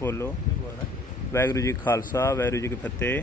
ਬੋਲੋ। ਵਾਹਿਗੁਰੂ ਜੀ ਖਾਲਸਾ ਵਾਹਿਗੁਰੂ ਜੀ ਕੀ ਫਤਿਹ।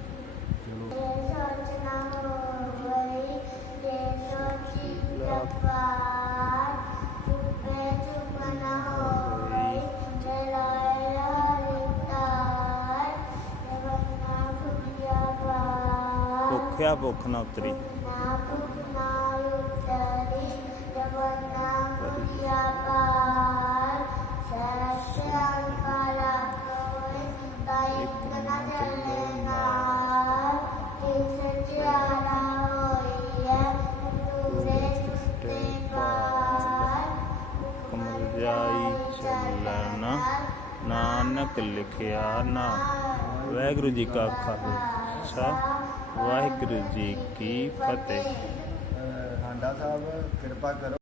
ਚੁਸਤੇ ਪਾਰ ਕਮਲ ਜਾਈ ਚੱਲਣਾ ਨਾਨਕ ਲਿਖਿਆ ਨਾ ਵਾਹਿਗੁਰੂ ਜੀ ਕਾ ਖਾਲਸਾ ਵਾਹਿਗੁਰੂ ਜੀ ਕੀ ਫਤਿਹ ਅਹ ਹਾਂਡਾ ਸਾਹਿਬ ਕਿਰਪਾ ਕਰੋ